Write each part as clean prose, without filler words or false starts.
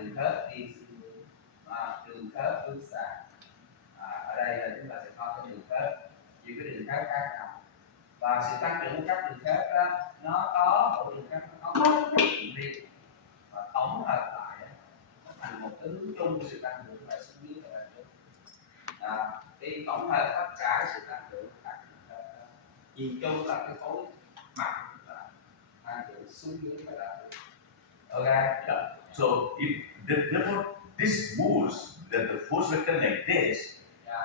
Đường khớp đi xương bướu, đường khớp hướng sàn. Ở đây là chúng ta sẽ có cái đường khớp, nhiều cái đường khớp khác nhau, và sự tăng trưởng của các đường khớp đó, nó có mỗi đường khớp nó có một cái tác dụng riêng, và tổng hợp lại nó thành một cái hướng chung của sự tăng trưởng là xương dưới và đằng trước. Thì tổng hợp tất cả cái sự tăng trưởng của các đường khớp đó, nhìn chung là cái khối mặt là tăng trưởng xuống dưới và đằng trước. Okay. Yeah. So therefore this moves the force vector like this,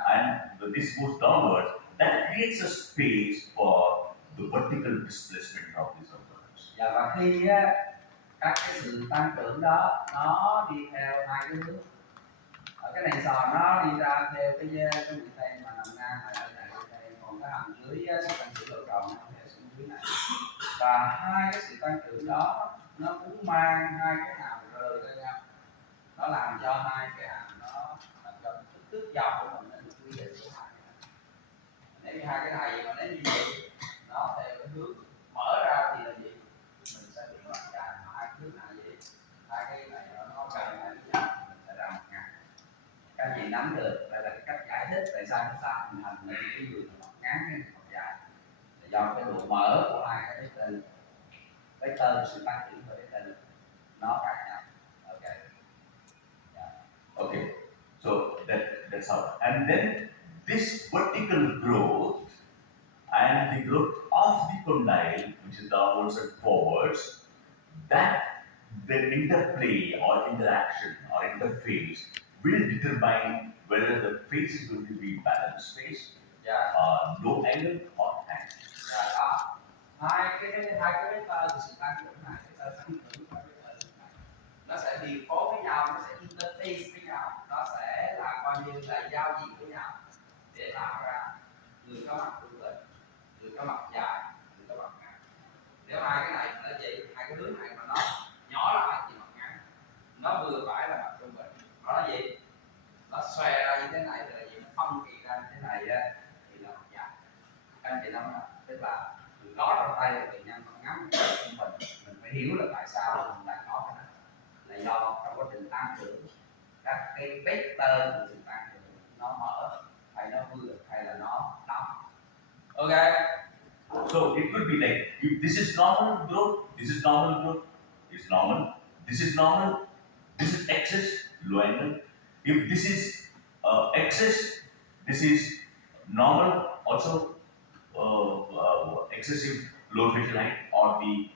and this moves downwards. That creates a space for the vertical displacement of these components. Và khi các cái sự tăng trưởng đó nó đi theo hai cái hướng, ở cái này sò nó đi ra theo cái mũi tên mà nằm ngang ở đây, còn cái hầm dưới sự tăng trưởng đầu cầu nó theo xuống dưới này, và hai cái sự tăng trưởng đó nó cũng mang hai cái hàm rời lên nhau, nó làm cho hai cái hàm nó làm cho kích thước dọc của mình nó được quy định số 2. Nếu như hai cái này mà nếu như vậy nó theo cái hướng mở ra thì là gì, mình sẽ bị mặt dài, mà hai cái hướng này gì, hai cái này nó gần lại với nhau mình sẽ ra mặt ngắn. Các anh chị nắm được đây là cái cách giải thích tại sao chúng ta hình thành những cái người mặt ngắn hay mặt dài, là do cái độ mở của hai cái vector sự tăng trưởng của vector nó khác nhau. Okay. Yeah. Okay. So that's how. And then this vertical growth and the growth of the condyle, which is downwards and forwards, that the interplay or interaction or interface will determine whether the face is going to be balanced face, low angle or angle. Đó. Hai cái vector của sự tăng trưởng này, vector tăng trưởng và vector này, nó sẽ điều phối với nhau, nó sẽ interface với nhau, nó sẽ là coi như là giao diện với nhau để tạo ra người có mặt trung bình, người có mặt dài, người có mặt ngắn. Nếu hai cái này là gì, hai cái hướng này mà nó nhỏ lại thì mặt ngắn, nó vừa phải là mặt trung bình, nó là gì, nó xòe ra như thế này thì là gì, nó phân kỳ ra như thế này thì là mặt dài. Các anh chị nắm không? Tức là có trong tay là bệnh nhân mặt ngắn trung bình, mình phải hiểu là tại sao mình lại có cái này, là do trong quá trình tăng trưởng các cái vector của sự tăng trưởng nó mở hay nó vừa hay là nó đóng. Okay. So it could be like, if this is normal growth, this is normal growth, is normal. This is normal. This is excess, low angle. If this is excess, this is normal, also excessive low facial height or the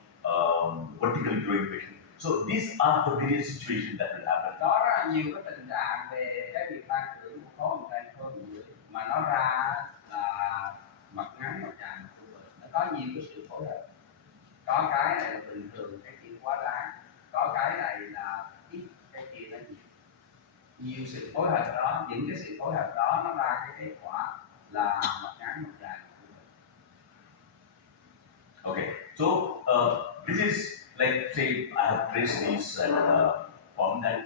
vertical growing facial. So these are the various situations that will happen. Có rất là nhiều cái tình trạng về cái việc tăng trưởng của khối người trên khối người dưới mà nó ra là mặt ngắn, mặt dài, mặt trung bình. Nó có nhiều cái sự phối hợp. Có cái này là bình thường, cái kia quá đáng. Có cái này là ít, cái kia là nhiều. Nhiều sự phối hợp đó, những cái sự phối hợp đó nó ra cái kết quả là mặt ngắn, mặt dài, mặt trung bình. Okay, so this is like, say I have traced these and found that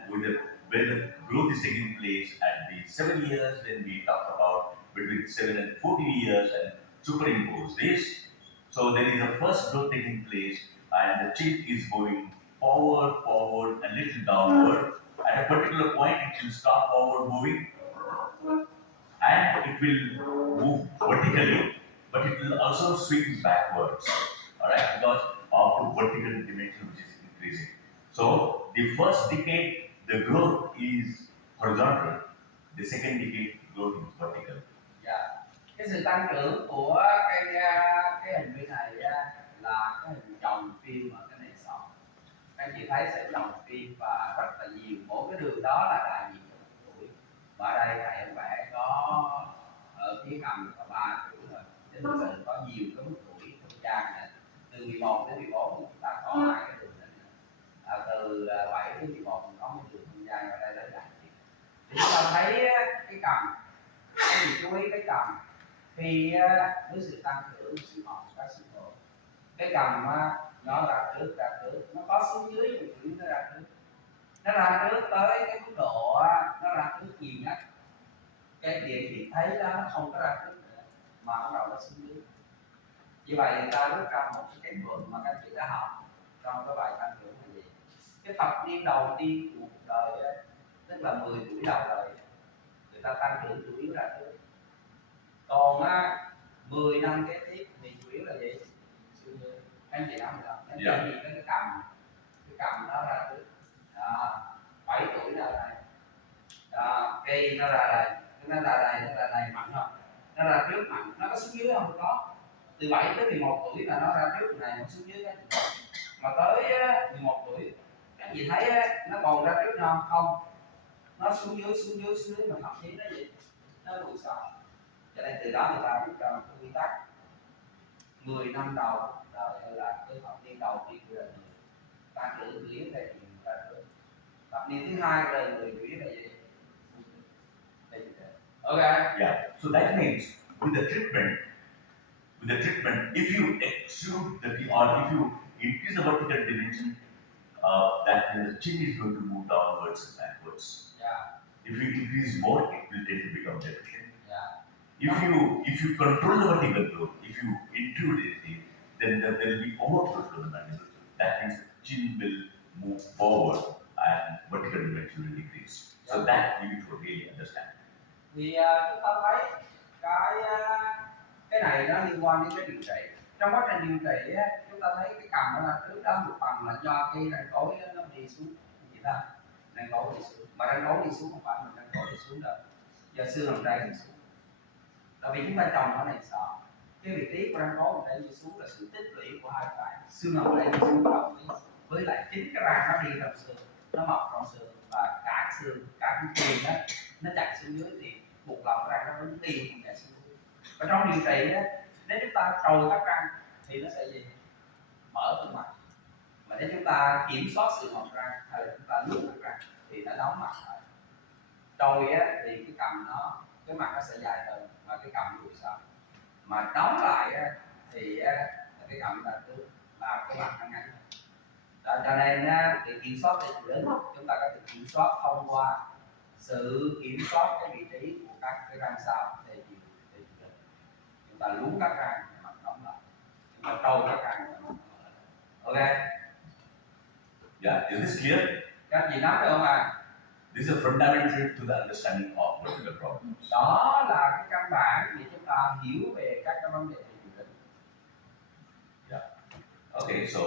where the growth is taking place at the 7 years, then we talked about between 7 and 14 years and superimpose this. So there is a first growth taking place and the cheek is going forward and little downward. At a particular point it will stop forward moving and it will move vertically, but it will also swing backwards, alright, because of the vertical dimension which is increasing. So the first decade the growth is horizontal, the second decade growth is vertical. Cái sự tăng trưởng của cái hình bên này là cái hình chồng phim ở cái này sọ. Các chị thấy sẽ chồng phim và rất là nhiều, mỗi cái đường đó là đại diện cho một tuổi. Và ở đây thầy em vẽ có ở phía cầm có 3 tuổi rồi, chứ thực sự có nhiều cái mức tuổi trong trang này. Từ 11 đến 14 chúng ta có hai cái đường này. Từ 7 đến 11 có một đường không gian ở đây lấy đại diện. Thì chúng ta thấy cái cầm, các chị chú ý cái cầm khi với sự tăng trưởng sự mỏng các sự thổ, cái cầm nó ra trước, nó có xuống dưới một chữ nó ra trước, nó ra trước tới cái mức độ nó ra trước nhiều nhất. Cái địa thì thấy đó nó không có ra trước nữa mà bắt đầu nó xuống dưới. Như vậy người ta rút ra một cái kết luận mà các chị đã học trong cái bài tăng trưởng là gì? Cái thập niên đầu tiên của cuộc đời á, tức là 10 tuổi đầu đời người ta tăng trưởng chủ yếu là trước. Còn 10 năm kế tiếp thì chủ yếu là gì? Anh chị nói được, anh chị nhìn cái cầm nó ra trước. 7 tuổi là đây, cây nó ra đây, nó ra đây mạnh không? Nó ra trước mạnh, nó có xuống dưới không? Có. Từ 7 tới 11 tuổi là nó ra trước này, nó xuống dưới cái. Mà tới 11 tuổi các chị thấy nó còn ra trước không? Không, nó xuống dưới mà thậm chí nó gì? Nó lùi sau. Cho nên từ đó người ta biết ra một cái quy tắc 10 năm đầu đời là cái thập niên đầu tiên của đời người, ta cử chủ yếu về chuyện ta cử. Thập niên thứ hai đời người chủ yếu là gì? Okay. Yeah. So that means with the treatment, if you extrude or if you increase the vertical dimension, that means the chin is going to move downwards and backwards. Yeah. If you increase more, it will tend to become deficient. Yeah. If you control the vertical growth, if you intrude anything, then there will be overgrowth to the mandible. That means the chin will move forward and vertical dimension will decrease. So that you need to really understand. Thì chúng ta thấy cái này nó liên quan đến cái điều trị. Trong quá trình điều trị chúng ta thấy cái cầm nó là trước đó một phần là do cái răng cối nó đi xuống, gì ta? Răng cối đi xuống, mà răng cối đi xuống không phải là răng cối đi xuống đâu, do xương hàm răng đi xuống. Tại vì chúng ta trồng ở này sợ cái vị trí của răng cối ở đây đi xuống là sự tích lũy của hai cái xương hàm răng đi xuống đầu với lại chính cái răng nó đi trong xương, nó mọc trong xương và cả xương cả cái xương đó nó chặt xuống dưới thì buộc lòng răng nó vẫn đi không chặt xuống dưới. Và trong điều trị đó, nếu chúng ta trồi các răng thì nó sẽ gì? Mở từ mặt. Mà nếu chúng ta kiểm soát sự mọc răng hay là chúng ta nuốt các răng thì nó đóng mặt lại. Trồi thì cái cầm nó, cái mặt nó sẽ dài hơn và cái cầm lùi sau. Mà đóng lại thì cái cầm là trước và cái mặt nó ngắn hơn. Đó, cho nên để kiểm soát cái lớn chúng ta có thể kiểm soát thông qua sự kiểm soát cái vị trí của các cái răng sau để chúng ta lún các răng mặt đóng lại, chúng ta trâu các răng. Ok. Yeah, is this clear? Các chị nắm được không ạ? This is a fundamental to the understanding of vertical problems. Đó là cái căn bản để chúng ta hiểu về các cái vấn đề về điều trị. Yeah. Okay, so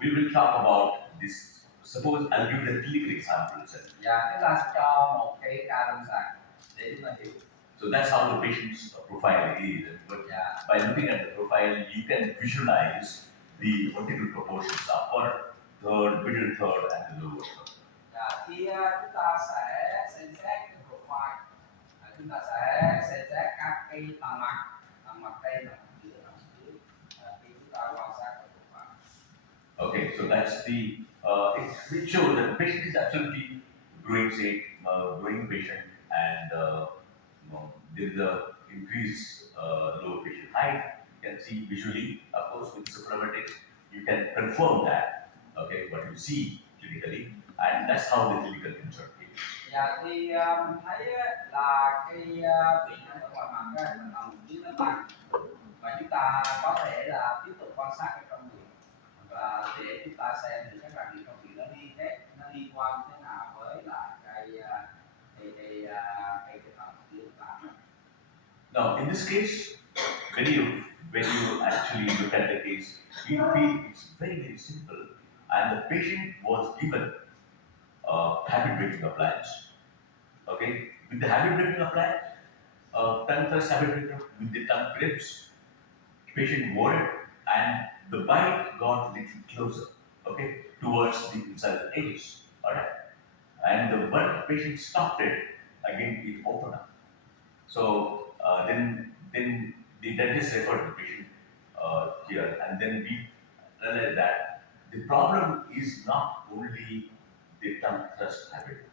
we will talk about this. Suppose I'll give the clinical examples. Dạ, chúng ta sẽ cho một cái ca lâm sàng để chúng ta hiểu. So that's how the patient's profile is. But by looking at the profile, you can visualize the vertical proportions: upper third, middle third, and the lower third. Dạ, thì chúng ta sẽ xem xét cái profile. Chúng ta sẽ xem xét các cái tầng mặt trên và giữa dưới khi chúng ta quan sát cái profile. Okay, so that's the it shows that the patient is absolutely growing patient, and there is a increased lower facial height. You can see visually, of course, with symptomatics, you can confirm that. Okay, what you see clinically, and that's how the clinical picture is. Dạ, thì mình thấy là cái vị trí ở ngoài mặt là nằm dưới nó tăng và chúng ta có thể là tiếp tục quan sát ở trong người và để chúng ta xem thì các răng trong người nó liên quan thế nào với lại cái phần dưới tạng. Now, in this case, when you actually look at the case, you feel it's very simple, and the patient was given habit breaking appliance. Okay, with the habit breaking appliance, tongue thrust habit breaking with the tongue grips, patient wore it, and the bite got a little closer, okay, towards the inside the edges. All right, and the patient stopped it, again it opened up. So then the dentist referred the patient here, and then we realized that the problem is not only the tongue thrust habit,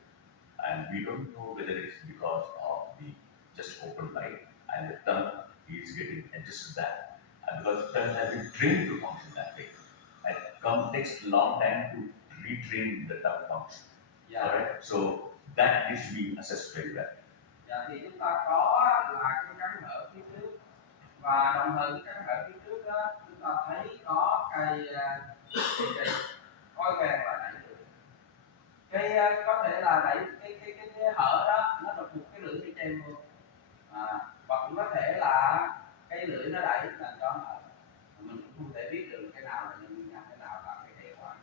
and we don't know whether it's because of the just open bite and the tongue is getting adjusted that, and because the tongue has been trained to function that way, and takes a long time to retrain the tongue function. Yeah. Alright, so that needs to be assessed very well. Dạ, thì chúng ta có là cái cắn hở phía trước và đồng thời cái cắn hở phía trước đó chúng ta thấy có cây có kèm và đẩy được. có thể là đẩy cái hở đó nó đục một cái lưỡi phía trên luôn, và cũng có thể là cái lưỡi nó đẩy làm cho hở. Mình cũng không thể biết được cái nào là nguyên nhân, cái nào là cái hệ quả,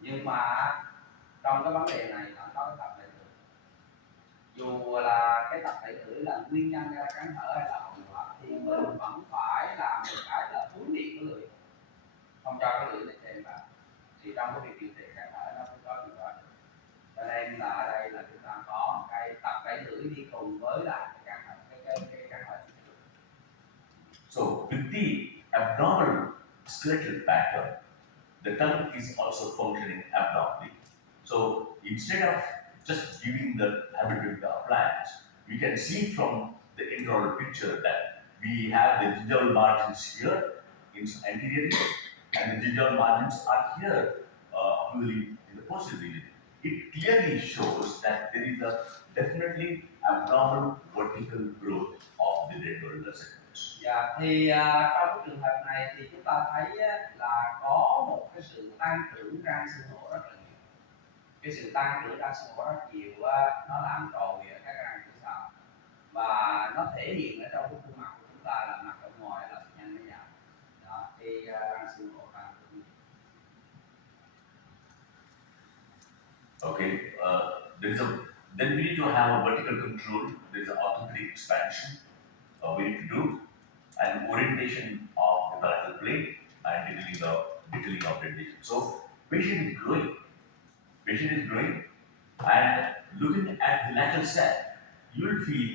nhưng mà trong cái vấn đề này là có cái tập thể lưỡi. Dù là cái tập thể lưỡi là nguyên nhân ra cắn hở hay là hậu quả thì mình vẫn phải làm một cái là huấn luyện cái lưỡi, không cho cái lưỡi này trên vào, thì trong cái việc điều trị cắn hở nó mới có hiệu quả được. Cho nên là ở đây là chúng ta có một cái tập đẩy lưỡi đi cùng với lại cái cắn hở, cái cắn hở. So with the abnormal skeletal pattern, the tongue is also functioning abnormally. So instead of just giving the habitual appliance, we can see from the intraoral picture that we have the gingival margins here in anteriorly, and the gingival margins are here in the posterior region. It clearly shows that there is a definitely abnormal vertical growth of the dendrolar segments. Dạ, thì trong cái trường hợp này thì chúng ta thấy là có một cái sự tăng trưởng răng xương hổ rất là nhiều. Cái sự tăng trưởng răng xương hổ rất nhiều nó làm trồi ở các răng phía sau, và nó thể hiện ở trong cái khuôn mặt của chúng ta là mặt ở ngoài là nhanh nó giảm. Đó, thì răng xương hổ tăng trưởng. Okay, then we need to have a vertical control. There is an orthopedic expansion we need to do, and orientation of the palatal plate and detailing of radiation. So patient is growing, and looking at the lateral set, you will feel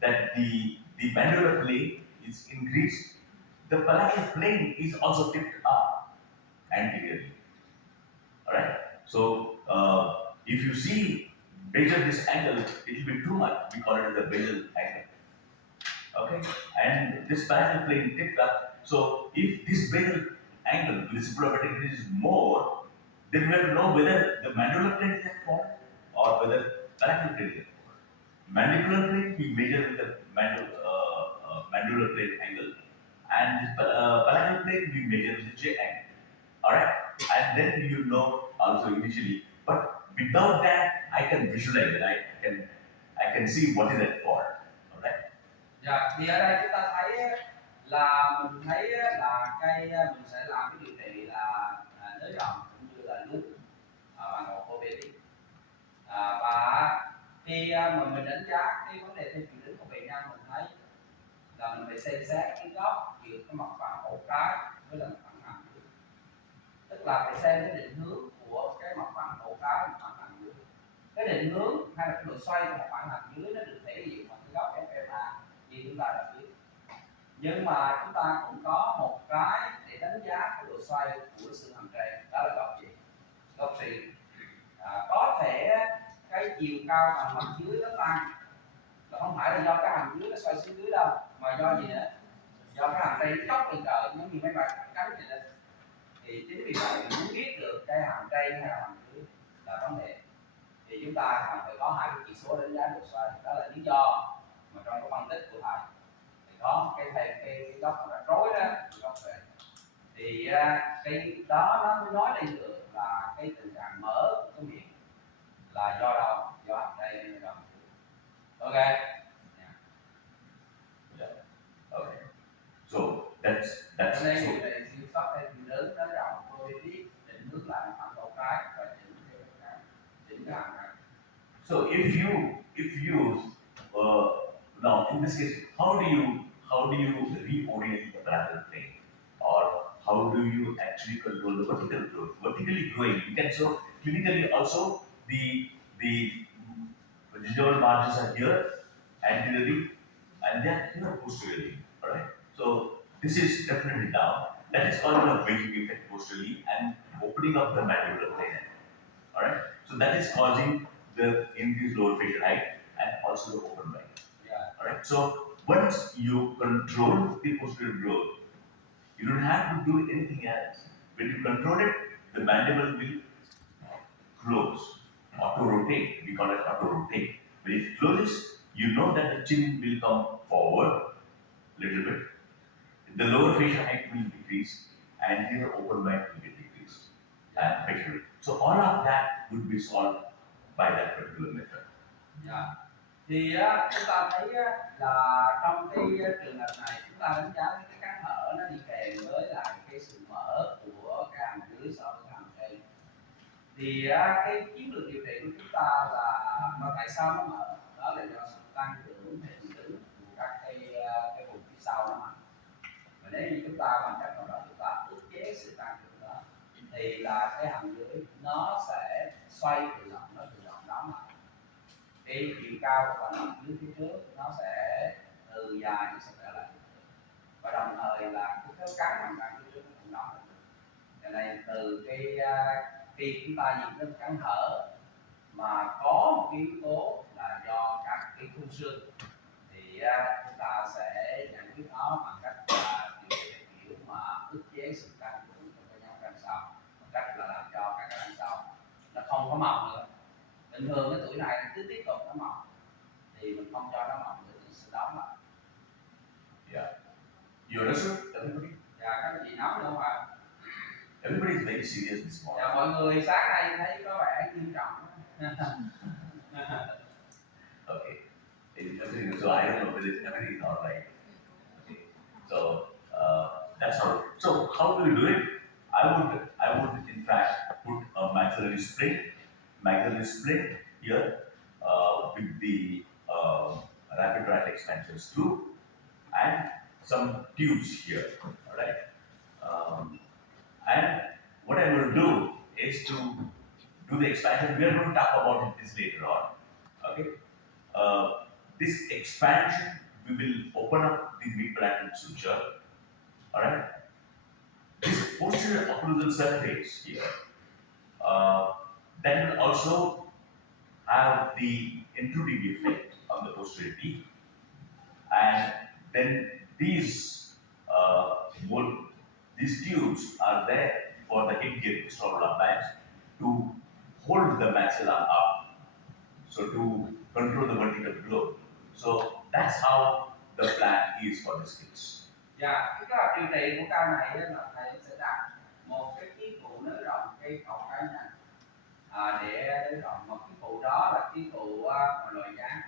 that the mandibular plane is increased. The palatal plane is also tipped up anteriorly. Alright? So if you see measure this angle, it will be too much. We call it the basal angle. Okay? And this palatal plane tipped up. So if this basal angle, this property is more, then we have to know whether the mandibular plane is at fault or whether palatal plane is at fault. Mandibular plane we measure with the mandibular plane angle, and the palatal plane we measure with the J angle. Alright? And then you know also initially, but without that I can visualize it. I can see what is at fault. Alright? Dạ, thì ở đây chúng ta thấy là mình thấy là mình sẽ làm cái điều trị là nới rộng cũng như là nuốt bằng một orthopedic, và khi mà mình đánh giá cái vấn đề theo chiều đứng của bệnh nhân, mình thấy là mình phải xem xét cái góc giữa cái mặt phẳng cổ cái với là mặt phẳng hàm dưới, tức là phải xem cái định hướng của cái mặt phẳng cổ cái và mặt phẳng hàm dưới. Cái định hướng hay là cái độ xoay của mặt phẳng hàm dưới nó được thể hiện bằng cái góc FMA như chúng ta đã biết, nhưng mà chúng ta cũng có một cái để đánh giá cái độ xoay của xương hàm trên, đó là góc xì. Có thể cái chiều cao hàm mặt dưới nó tăng là không phải là do cái hàm dưới nó xoay xuống dưới đâu, mà do gì nữa, do cái hàm trên nó chóc lên trời giống như mấy bạn cánh vậy đó. Thì chính vì vậy mình muốn biết được cái hàm trên hay là hàm dưới là vấn đề, thì chúng ta cần phải có hai cái chỉ số đánh giá độ xoay. Đó là lý do mà trong cái phân tích của thầy thì có thêm cái góc mà nó rối đó, góc về, thì cái đó nó mới nói lên được là cái tình trạng mở của cái miệng là do đâu, do hàm trên hay do hàm dưới. Ok. Yeah. Okay. So that's Cho nên so. điều này siêu sót hay chiều lớn nó rộng tôi biết định hướng lại mặt cổ cái và chỉnh cái hàm này. So if you now in this case, how do you reorient the palatal plane, or how do you actually control the vertical growth? Vertically growing, you can show clinically also the gingival margins are here anteriorly and they are here posteriorly. Alright? So this is definitely down. That is called a wedging effect posteriorly and opening of the mandibular plane. Alright? So that is causing the increased lower facial height and also the open bite. Yeah. Alright? So once you control the posterior growth, you don't have to do anything else. When you control it, the mandible will close, auto-rotate. We call it auto-rotate. When it closes, you know that the chin will come forward a little bit. The lower facial height will decrease and here open bite will get decreased. And facial. So all of that would be solved by that particular method. Dạ. Thì chúng ta thấy là trong cái trường hợp này chúng ta đánh giá cái cắn hở nó đi kèm với lại cái sự mở của cái hàm dưới so với cái hàm trên. Thì cái chiến lược điều trị của chúng ta là mà tại sao nó mở, đó là do sự tăng trưởng hệ hình đứng của các cái vùng phía sau đó mà. Và nếu như chúng ta bằng cách nào đó chúng ta ức chế sự tăng trưởng đó thì là cái hàm dưới nó sẽ xoay tự động, nó tự động đóng lại. Cái chiều cao của phần dưới phía trước nó sẽ từ dài nó sẽ trở lại, và đồng thời là cái khớp cắn nằm đằng phía trước nó cũng đóng lại. Cho nên từ cái khi chúng ta nhìn thấy cắn hở mà có một cái yếu tố là do các cái khung xương thì chúng ta sẽ giải quyết nó bằng cách là điều trị kiểu mà ức chế sự tăng trưởng của cái nhóm răng sau, bằng cách là làm cho các cái răng sau nó không có mọc nữa. Bình thường cái tuổi này cứ tiếp tục nó mọc thì mình không cho nó mọc nữa thì sẽ đóng lại. Yeah. You understood, everybody? Dạ, các anh chị nắm được không ạ? Everybody is very serious this morning. Dạ, mọi người sáng nay thấy có vẻ nghiêm trọng. Okay. So I don't know whether everything is all right. Okay. So that's all. So how do you do it? I would in fact put a maxillary spring here with the rapid trial expansions too, and some tubes here. All right. And what I'm going to do is to do the expansion. We are going to talk about this later on. Okay. This expansion, we will open up the mid-brachial suture. All right. This posterior occlusal surface here, that will also have the intruding effect on the posterior teeth, and then these tubes are there for the headgear extraoral bands to hold the maxilla up, so to control the vertical growth. So that's how the plan is for this case. Dạ, cái kế hoạch điều trị của ca này là thầy sẽ đặt một cái khí phụ nới rộng cây cột cá nhân để nới rộng. Một khí phụ đó là khí phụ loại dáng,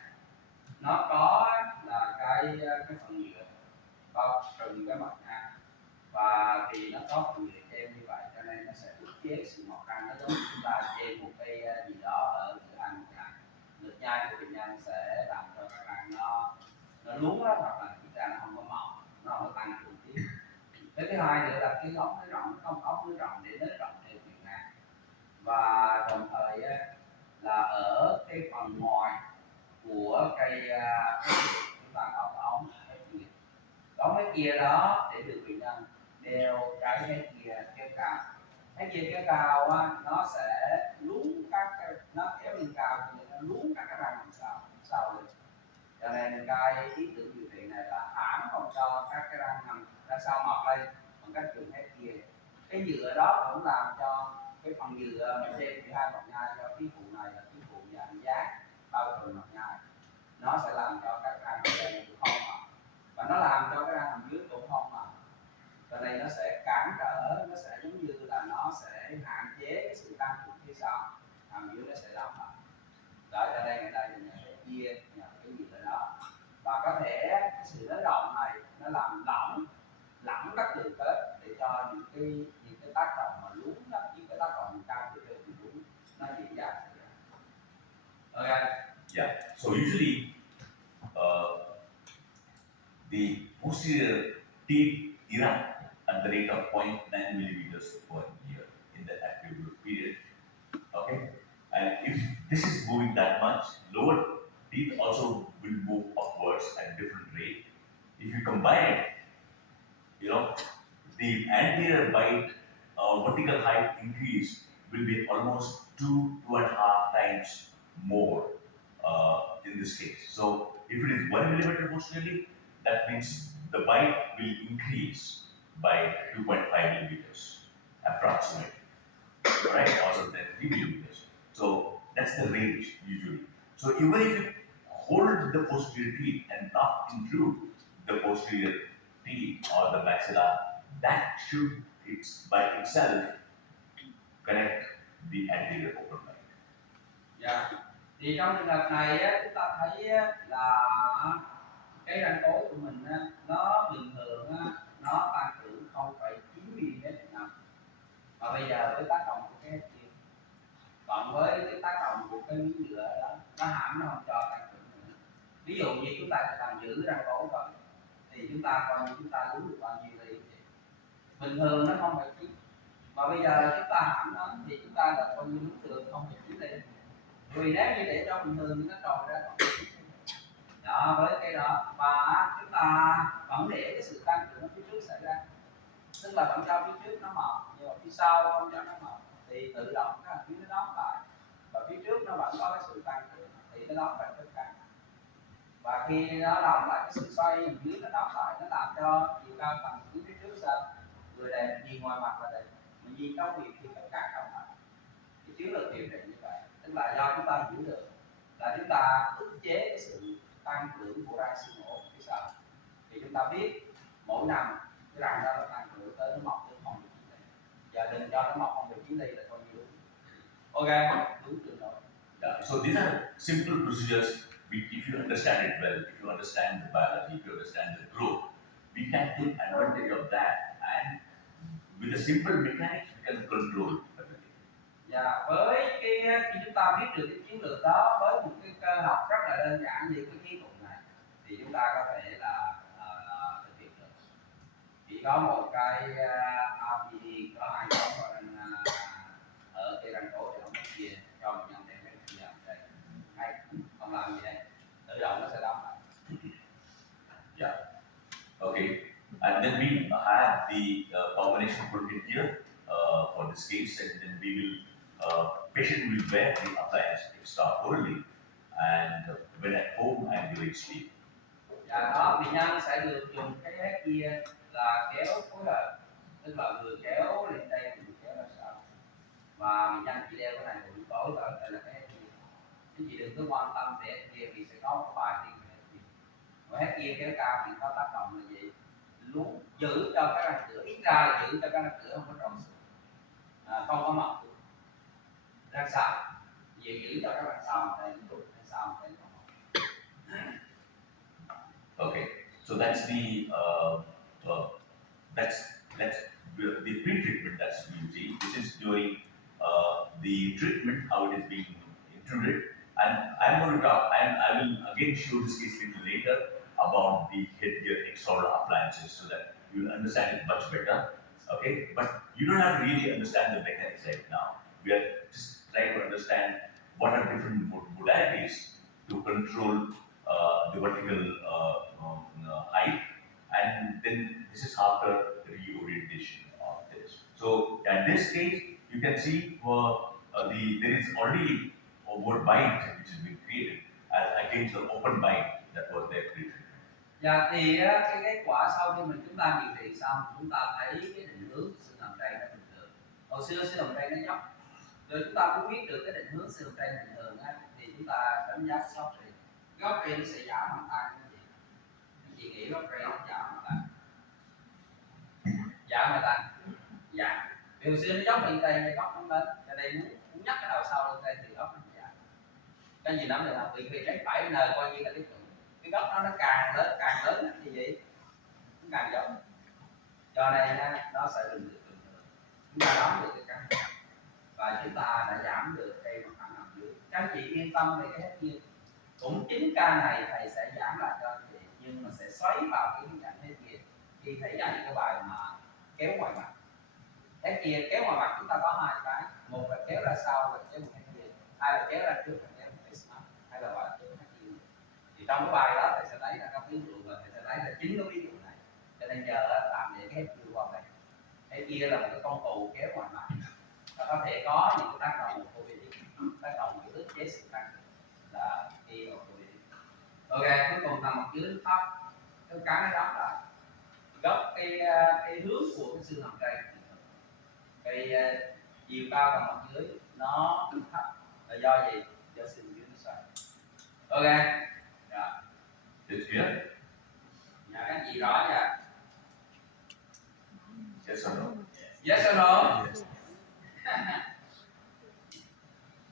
nó có là cái phần nhựa bao trùm cái mặt nạ, và vì nó có phần nhựa thêm như vậy cho nên nó sẽ ức chế sự mọc răng. Nó giống như chúng ta trên một cái gì đó ở giữa ăn một răng, lực nhai của bệnh nhân sẽ làm cho các răng nó lún đó, hoặc là chiếc răng nó không có mọc, nó không có tăng cường tiếp. Cái thứ hai nữa là cái ống nới rộng, nó không có ống nới rộng để nới rộng theo chiều ngang, và đồng thời là ở cái phần ngoài của cây chúng ta có cái ống hết kia đó để được bệnh nhân đeo cái hết kia kéo cao. Hết kia kéo cao nó sẽ lún nó kéo lên cao cho nên nó lún các cái răng đằng sau lên. Cho nên cái ý tưởng điều trị này là hãm không cho các cái răng nằm ra sau mọc lên bằng cách dùng hết kia. Cái nhựa đó cũng làm cho cái phần nhựa mà trên thì hai mặt nhai, do khí phụ này là khí phụ dạng dáng bao trùm mặt nhai, nó sẽ làm cho các răng trên không mọc, và nó làm cho cái răng nằm dưới cũng không mọc. Cho nên nó sẽ cản trở, nó sẽ giống như là nó sẽ hạn chế cái sự tăng trưởng phía sau, hàm dưới nó sẽ đóng lại. Đó, cho nên người ta nhìn nhận cái kia, nhận cái gì đó, và có thể cái sự nới rộng này nó làm lỏng các đường kết để cho những cái tác động mà lún đó, những cái tác động cao từ trên lún nó diễn ra. Okay. Yeah. So usually the posterior teeth erupt at the rate of 0.9 millimeters per year in the active growth period. Okay, and if this is moving that much, lower teeth also will move upwards at different rate. If you combine it, the anterior bite vertical height increase will be almost 2.5 times more in this case. So if it is 1 millimeter posteriorly, that means the bite will increase by 2.5 millimeters approximately, right? Also then 3 millimeters. So that's the range usually. So even if you hold the posterior teeth and not intrude the posterior teeth or the maxilla, that should by itself correct the anterior open bite. Dạ. Thì trong trường hợp này á, chúng ta thấy á, là cái răng cối của mình á, nó bình thường á, nó tăng trưởng 0,9 mm/năm, và bây giờ với tác động của cái hét kia cộng với cái tác động của cái miếng nhựa đó, nó hẳn nó không cho tăng trưởng nữa. Ví dụ như chúng ta sẽ làm giữ răng cối thôi, thì chúng ta coi như chúng ta uống được bao nhiêu ly, bình thường nó 0,9, mà bây giờ chúng ta hẳn nó thì chúng ta là coi như uống được 0,9 ly, vì nếu như để cho bình thường thì nó trồi ra đó. Với cái đó và chúng ta vẫn để cái sự tăng trưởng ở phía trước xảy ra, tức là vẫn cho phía trước nó mập nhưng mà phía sau không cho nó mập, thì tự động các phía nó đóng lại, và phía trước nó vẫn có cái sự tăng trưởng thì nó đóng lại tất cả. Và khi nó đóng lại, cái sự xoay dưới nó đóng lại, nó làm cho chiều cao tầng dưới phía trước sao người đẹp, nhìn ngoài mặt là đẹp, mà nhìn trong miệng thì tất cả không phải. Thì chiến lược điều trị như vậy, tức là do chúng ta hiểu được là chúng ta ức chế cái sự tăng trưởng của răng xương ổ phía sau, thì chúng ta biết mỗi năm cái răng đó là tăng trưởng tới nó mọc tới 0,9 ly, giờ đừng cho nó mọc 0,9 ly là coi như đúng. Ok, đúng trường rồi. Yeah. So these are simple procedures. If you understand it well, if you understand the biology, if you understand the growth, we can take advantage of that, and with a simple mechanics, we can control everything. Dạ, với cái khi chúng ta biết được cái chiến lược đó với một cái cơ học rất là đơn giản như cái khí thuật này, thì chúng ta có thể là thực hiện được. Chỉ có một cái RPD có 2 dấu ở cái răng cổ thì không có chia cho bệnh nhân đem cái chia đây, hay không làm gì đấy, tự động nó sẽ đóng lại. Yeah. Okay. And then we have the combination protein here for this case, and then we will patient will wear the appliance extraorally, and when at home and during sleep. Dạ đó, bệnh nhân sẽ được dùng cái hết kia là kéo phối hợp, tức là vừa kéo lên đây vừa kéo ra sau, và bệnh nhân chỉ đeo cái này buổi tối thôi, đây là cái hết kia. Chứ chị đừng cứ quan tâm về hết kia vì sẽ có một bài riêng về hết kia. Và hết kia kéo cao thì có tác động là gì? Luôn giữ cho cái răng cửa, ít ra là giữ cho cái răng cửa không có tròn không có mọc răng sau, giữ cho cái răng sau này liên tục, răng sau này không mọc. Okay, so that's the pre-treatment that's being seen. This is during the treatment, how it is being intruded, and I'm going to talk, and I will again show this case little later about the headgear extraoral appliances so that you will understand it much better. Okay, but you don't have to really understand the mechanics right now. We are just trying to understand what are different modalities to control the vertical height, and then this is after reorientation of this. So at this stage, you can see there is already a word bind which has been created as against the open bind that was there created. Dạ thì cái kết quả sau khi chúng ta điều trị xong, chúng ta thấy cái định hướng của xương hàm tray nó bình thường. Hồi xưa xương hàm tray nó dốc, rồi chúng ta cũng biết được cái định hướng xương hàm tray bình thường á, thì chúng ta đánh giá góc rì. Góc rì nó sẽ giảm mặt tăng cái gì? Chị nghĩ góc rì nó giảm mặt tăng. Giảm mặt tăng. Dạ. Vì hồi xưa nó dốc lên đây, góc nó lên, ở đây muốn nhắc cái đầu sau lên đây thì góc nó giảm. Cái gì đó là vì cái 7N coi như là cái chuẩn. Cái góc nó càng lớn thì gì nó càng giống, cho nên nó sẽ bình thường, chúng ta đóng được cái căng và chúng ta đã giảm được cái mặt phẳng nằm dưới. Các anh chị yên tâm về cái hết kia, cũng chính ca này thầy sẽ giảm lại cho anh chị, nhưng mà sẽ xoáy vào cái hướng dẫn hết kia khi thầy dạy cái bài mà kéo ngoài mặt. Hết kia kéo ngoài mặt chúng ta có hai cái, một là kéo ra sau và kéo một cái kia, hai là kéo ra trước và kéo một cái smart, hay là gọi là kéo hết kia. Thì trong cái bài đó thầy sẽ lấy ra các ví dụ và thầy sẽ lấy ra chính cái ví dụ này, cho nên giờ tạm để cái hết kia qua đây. Cái kia là một cái con tù kéo ngoài mặt, nó có thể có những cái tác động của Covid, tác động của ức chế sự tăng là khi của Covid. Ok, cuối cùng nằm mặt dưới thấp, cái nó đóng lại góc cái hướng của cái xương hàm tray, cái chiều cao nằm mặt dưới nó thấp là do gì? Do xương dưới nó xoay. Ok, rồi. It's clear? Dạ, các chị rõ chưa? Yes or no? Yes or no? Yes.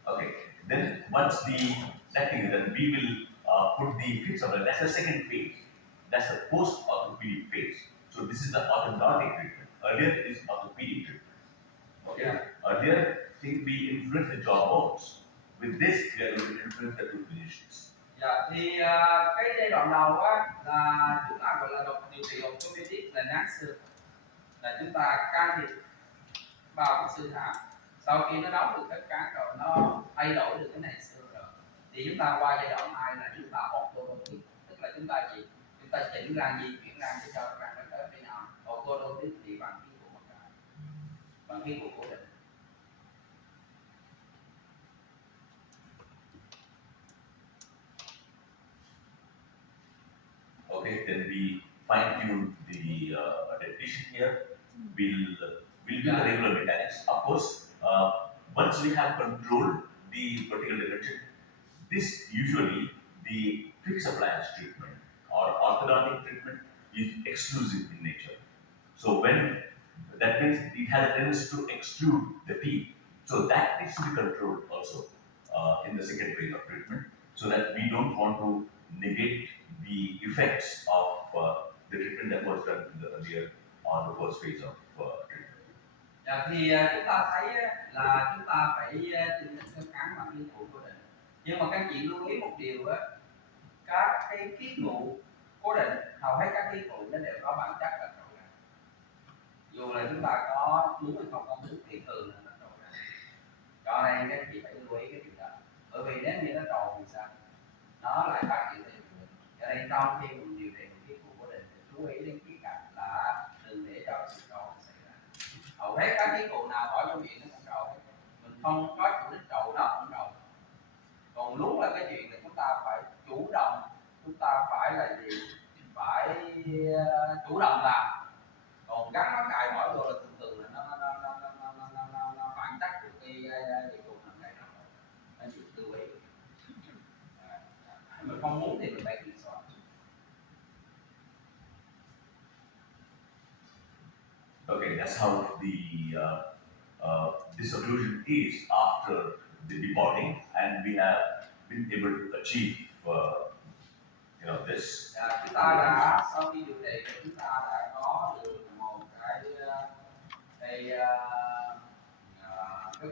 Okay. Then once that thing is done, we will put the fix of it. That's the second phase. That's the post-orthopedic phase. So this is the orthodontic treatment. Earlier is orthopedic treatment. Okay. Earlier, think we influence the jaw bones. With this, we are going to influence the tooth positions. Dạ, thì cái giai đoạn đầu á là chúng ta gọi là điều trị orthopedic là nát xương, là chúng ta can thiệp vào cái xương hàm. Sau khi nó đóng được tất cả rồi, nó thay đổi được cái này xương rồi, thì chúng ta qua giai đoạn 2 là chúng ta orthodontic, tức là chúng ta gì? Chúng ta chỉnh răng, di chuyển răng để cho răng nó trở về nhau. Orthodontic thì bằng khí cụ mặt trời, bằng khí cụ cố định. Okay, then we fine tune the dentition here. We'll do the regular mechanics. Of course, once we have controlled the vertical direction, this usually the fixed appliance treatment or orthodontic treatment is exclusive in nature. So when that means it has a tendency to extrude the teeth. So that needs to be controlled also in the second phase of treatment, so that we don't want to negate the effects of the treatment that was done in the earlier or the first phase of treatment. Dạ, thì chúng ta thấy là chúng ta phải chỉnh định cái cán bằng khí cụ cố định. Nhưng mà các chị lưu ý một điều á, các cái khí cụ cố định, hầu hết các khí cụ nó đều có bản chất là trậu răng. Dù là chúng ta có muốn hay không có muốn thì thường là nó trậu răng. Cho nên các chị phải lưu ý cái điều đó. Bởi vì nếu như nó trậu thì sao? Nó lại phát triển thêm. Cho nên trong khi mình điều trị một khí cụ cố định thì chú ý đến khía cạnh là đừng để cho sự trậu xảy ra. Hầu hết các khí cụ nào bỏ trong miệng nó cũng trậu hết. Mình không có chủ đích trậu nó cũng trậu. Còn đúng là cái chuyện là chúng ta phải chủ động, chúng ta phải là gì? Phải chủ động làm. Còn gắn nó cài bỏ vô là thường là nó phản tác của cái dịch vụ nằm đây nào. Anh chị lưu ý. Mình không muốn thì mình phải kiểm soát. Okay, that's how the disocclusion is after the debonding, and we have been able to achieve, this. Chúng ta đã sau khi điều trị thì chúng ta đã có được một cái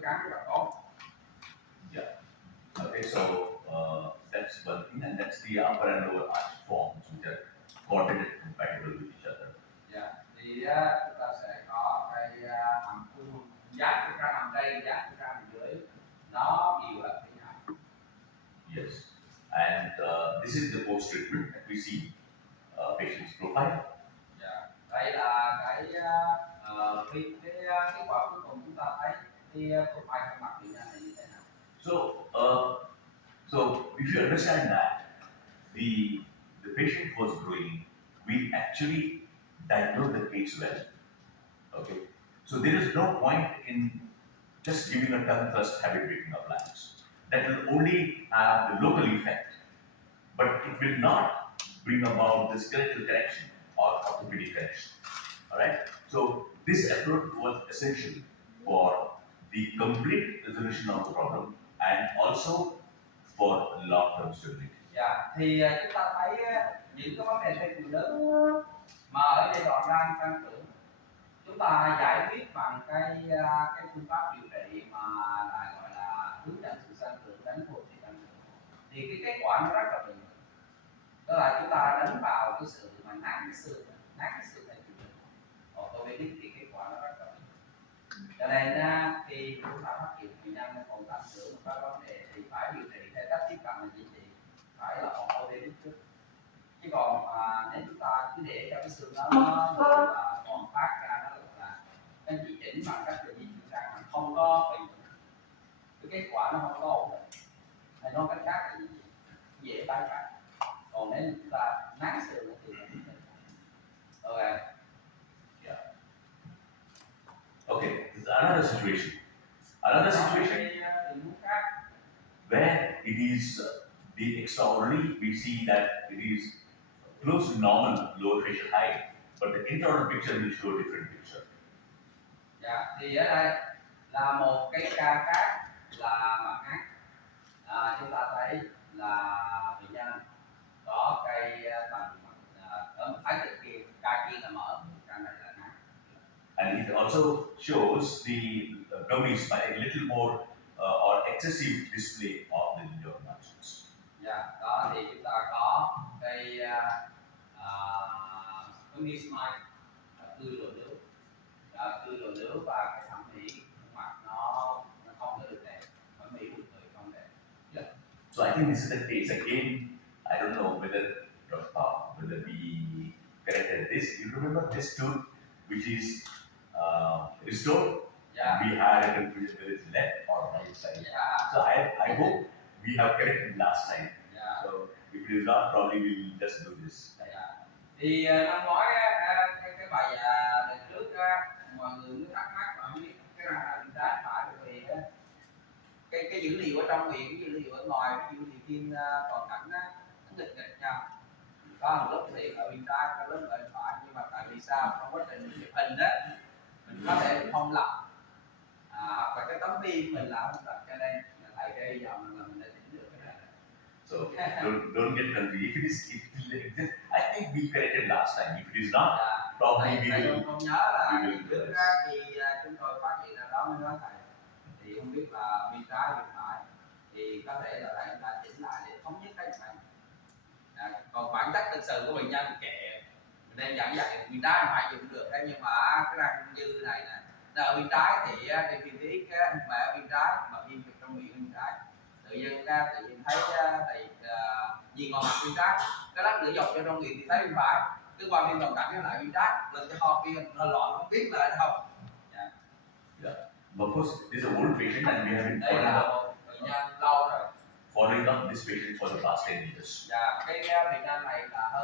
cán rất là tốt. Yeah. Okay, so that's one thing, and that's the upper and lower arch forms which are coordinated compatible with each other. Dạ, thì chúng ta sẽ có cái hàm khuôn dát của răng hàm đây, dát của răng hàm dưới, nó đều là với nhau. Yes, and this is the post treatment that we see patient's profile. Dạ, đây là cái kết quả cuối cùng chúng ta thấy cái profile của mặt bệnh nhân này như thế nào. So if you understand that the patient was growing, we actually diagnose the case well. Okay, so there is no point in just giving a tongue thrust habit breaking appliance. That will only have the local effect, but it will not bring about the skeletal correction or orthopedic correction. Alright? So this approach was essential for the complete resolution of the problem and also for long-term stability. Dạ, thì chúng ta thấy những cái vấn đề thay đổi lớn mà ở giai đoạn đang tăng trưởng, chúng ta giải quyết bằng cái phương pháp điều trị mà lại gọi là hướng dẫn sự tăng trưởng, đánh hồi thì tăng trưởng, thì cái kết quả nó rất là bình thường. Đó là chúng ta đánh vào cái sự mà nát cái xương thành chủ định. Còn tôi biết thì kết quả nó rất là bình thường. Cho nên khi chúng ta phát hiện bệnh nhân còn tăng trưởng có vấn đề thì phải điều trị theo cách tiếp cận là gì? Phải là orthopedic trước. Chứ còn nếu chúng ta cứ để cho cái xương đó nó còn phát ra, nó là anh chị chỉnh bằng cách là di chuyển răng mà không có bình thường, cái kết quả nó không có ổn định, hay nói cách khác là gì? Dễ tái phát. Còn nếu chúng ta nát xương thì nó không thể. Okay. Yeah. Okay, this is another situation. Another situation where it is the extraordinary, we see that it is close to normal lower facial height, but the internal picture will show a different picture. Dạ, thì ở đây là một cái ca khác là mặt ngắn. And it also shows the gummies by a little more or excessive display of the your nostrils. Dạ, đó thì chúng ta có cái hướng đi smile tươi lộ nước, tươi lộ nước và cái thẩm mỹ khuôn mặt nó không có được đẹp, thẩm mỹ của người không đẹp. Yeah. So I think this is the case again. I don't know whether we corrected this. You remember this tooth which is restored? Yeah. We had a confusion whether it's left or right side. Yeah. So I hope we have corrected last time. Yeah. So if it is not, probably we will just do this. Yeah. Thì năm ngoái cái bài lần trước mọi người cứ thắc mắc là không biết cái răng nào bên trái phải, bởi vì cái dữ liệu ở trong miệng, cái dữ liệu ở ngoài, cái dữ liệu trên toàn cảnh nó nghịch nghịch nhau, có một lúc thì ở bên trái, có lúc ở bên phải, nhưng mà tại vì sao trong quá trình chụp hình đó mình có thể không lặp hoặc là cái tấm phim mình là không lặp, cho nên thầy cái giờ mình đã chỉnh được cái này. So don't get confused. If it exists, I think we corrected last time. If it is not, probably we will. Không nhớ là trước khi chúng tôi phát hiện ra đó mới nói thầy, thì không biết là bên trái bên phải, thì có thể là thầy đã chỉnh lại để thống nhất cái này. Còn bản chất thực sự của bệnh nhân kệ mình đem giảng dạy bên trái phải dùng được đấy, nhưng mà cái răng dư này nè, nó ở bên trái thì trên phim tiết mà ở bên trái mà phim trong miệng bên trái, tự nhiên thấy thầy nhìn ngoài mặt bên trái, cái lát nữa dọc cho trong miệng thì thấy bên phải, cứ qua phim đồng cảnh nó lại bên trái, lên cái ho kia nó loạn không biết là đâu. Yeah. But of course, this is an old patient and we have been Đây là một bệnh nhân lâu rồi. following up this patient for the past 10 years. Dạ, cái bệnh nhân này là hơn